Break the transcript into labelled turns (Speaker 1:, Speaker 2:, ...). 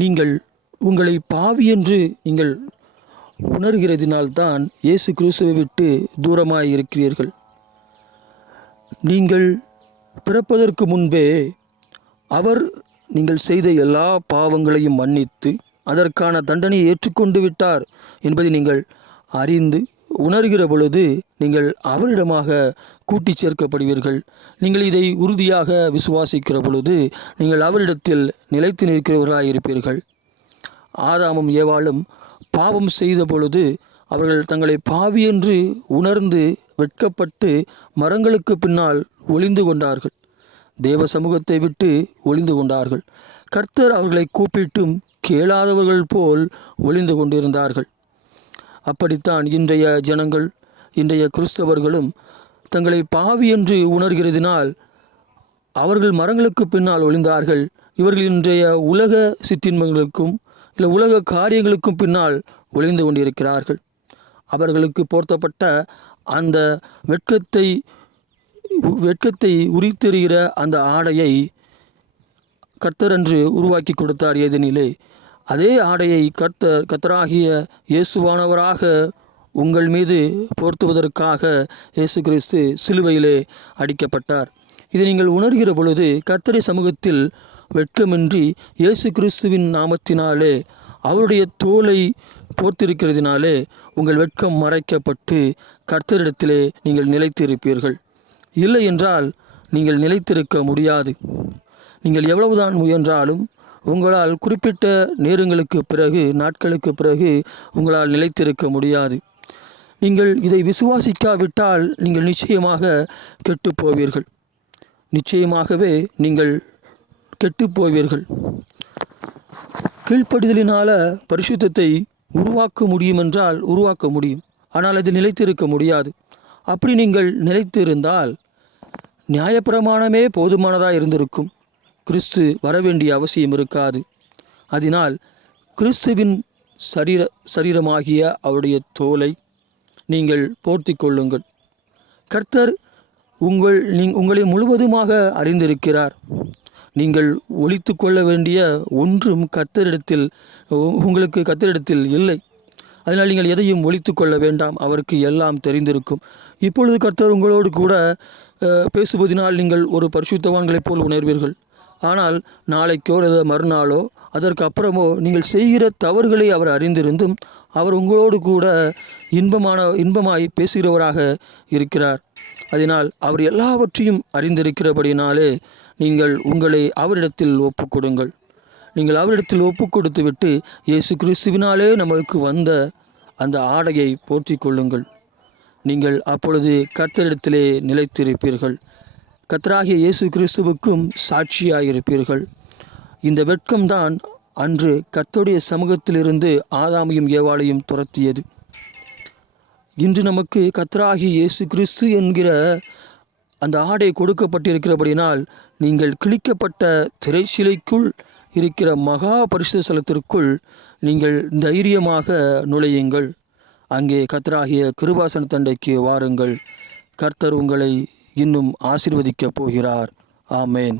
Speaker 1: நீங்கள் உங்களை பாவி என்று நீங்கள் உணர்கிறதினால்தான் இயேசு கிறிஸ்துவை விட்டு தூரமாக இருக்கிறீர்கள். நீங்கள் பிறப்பதற்கு முன்பே அவர் நீங்கள் செய்த எல்லா பாவங்களையும் மன்னித்து அதற்கான தண்டனையை ஏற்றுக்கொண்டு விட்டார் என்பதை நீங்கள் அறிந்து உணர்கிற பொழுது நீங்கள் அவரிடமாக கூட்டிச் சேர்க்கப்படுவீர்கள். நீங்கள் இதை உறுதியாக விசுவாசிக்கிற பொழுது நீங்கள் அவரிடத்தில் நிலைத்து நிற்கிறவர்களாயிருப்பீர்கள். ஆதாமும் ஏவாளும் பாவம் செய்த பொழுது அவர்கள் தங்களை பாவி என்று உணர்ந்து வெட்கப்பட்டு மரங்களுக்கு பின்னால் ஒளிந்து கொண்டார்கள். தேவ சமூகத்தை விட்டு ஒளிந்து கொண்டார்கள். கர்த்தர் அவர்களை கூப்பிட்டும் கேளாதவர்கள் போல் ஒளிந்து கொண்டிருந்தார்கள். அப்படித்தான் இன்றைய ஜனங்கள் இன்றைய கிறிஸ்தவர்களும் தங்களை பாவி என்று உணர்கிறதினால் அவர்கள் மரங்களுக்கு பின்னால் ஒளிந்தார்கள். இவர்கள் இன்றைய உலக சிற்றின்பங்களுக்கும் இல்லை உலக காரியங்களுக்கும் பின்னால் ஒளிந்து கொண்டிருக்கிறார்கள். அவர்களுக்கு போர்த்தப்பட்ட அந்த வெட்கத்தை வெட்கத்தை உரித்தெறிகிற அந்த ஆடையை கர்த்தரன்று உருவாக்கி கொடுத்தார் ஏதெனிலே. அதே ஆடையை கர்த்தர் கர்த்தராகிய இயேசுவானவராக உங்கள் மீது போர்த்துவதற்காக இயேசு கிறிஸ்து சிலுவையிலே அடிக்கப்பட்டார். இதை நீங்கள் உணர்கிற பொழுது கர்த்தரை சமூகத்தில் வெட்கமின்றி இயேசு கிறிஸ்துவின் நாமத்தினாலே அவருடைய தோலை போர்த்திருக்கிறதினாலே உங்கள் வெட்கம் மறைக்கப்பட்டு கர்த்தரிடத்திலே நீங்கள் நிலைத்திருப்பீர்கள். இல்லை என்றால் நீங்கள் நிலைத்திருக்க முடியாது. நீங்கள் எவ்வளவுதான் முயன்றாலும் உங்களால் குறிப்பிட்ட நேரங்களுக்கு பிறகு நாட்களுக்கு பிறகு உங்களால் நிலைத்திருக்க முடியாது. நீங்கள் இதை விசுவாசிக்காவிட்டால் நீங்கள் நிச்சயமாக கெட்டு போவீர்கள் நிச்சயமாகவே நீங்கள் கெட்டு போவீர்கள் கீழ்ப்படிதலினால பரிசுத்தத்தை உருவாக்க முடியும் என்றால் உருவாக்க முடியும். ஆனால் அது நிலைத்திருக்க முடியாது. அப்படி நீங்கள் நிலைத்திருந்தால் நியாயப்பிரமாணமே போதுமானதாக இருந்திருக்கும். கிறிஸ்து வரவேண்டிய அவசியம் இருக்காது. அதனால் கிறிஸ்துவின் சரீர சரீரமாகிய அவருடைய தோலை நீங்கள் போர்த்தி கொள்ளுங்கள். கர்த்தர் உங்கள் நீ உங்களை முழுவதுமாக அறிந்திருக்கிறார். நீங்கள் ஒழித்து கொள்ள வேண்டிய ஒன்றும் கர்த்தரிடத்தில் உ- உங்களுக்கு கத்தரிடத்தில் இல்லை. அதனால் நீங்கள் எதையும் ஒழித்து கொள்ள வேண்டாம். அவருக்கு எல்லாம் தெரிந்திருக்கும். இப்பொழுது கர்த்தர் உங்களோடு கூட பேசுவதனால் பேசுவதினால் நீங்கள் ஒரு பரிசுத்தவான்களைப் போல் உணர்வீர்கள். ஆனால் நாளைக்கோ அல்லது மறுநாளோ அதற்கு அப்புறமோ நீங்கள் செய்கிற தவறுகளை அவர் அறிந்திருந்தும் அவர் உங்களோடு கூட இன்பமான இன்பமாய் பேசுகிறவராக இருக்கிறார். அதனால் அவர் எல்லாவற்றையும் அறிந்திருக்கிறபடினாலே நீங்கள் உங்களை அவரிடத்தில் ஒப்புக்கொடுங்கள். நீங்கள் அவரிடத்தில் ஒப்பு கொடுத்து விட்டு இயேசு கிறிஸ்துவினாலே நம்மளுக்கு வந்த அந்த ஆடையை போற்றிக் கொள்ளுங்கள் நீங்கள் அப்பொழுது கர்த்தரிடத்திலே நிலைத்திருப்பீர்கள். கத்தராகிய இயேசு கிறிஸ்துவுக்கும் சாட்சியாயிருப்பீர்கள். இந்த வெட்கம்தான் அன்று கத்தோடைய சமூகத்திலிருந்து ஆதாமையும் ஏவாளையும் துரத்தியது. இன்று நமக்கு கத்தராகி இயேசு கிறிஸ்து என்கிற அந்த ஆடை கொடுக்கப்பட்டிருக்கிறபடினால் நீங்கள் கிழிக்கப்பட்ட திரைச்சிலைக்குள் இருக்கிற மகா பரிசுத்த ஸ்தலத்திற்குள் நீங்கள் தைரியமாக நுழையுங்கள். அங்கே கத்தராகிய கிருபாசன தண்டைக்கு வாருங்கள். கர்த்தர் உங்களை இன்னும் ஆசிர்வதிக்கப் போகிறார். ஆமேன்.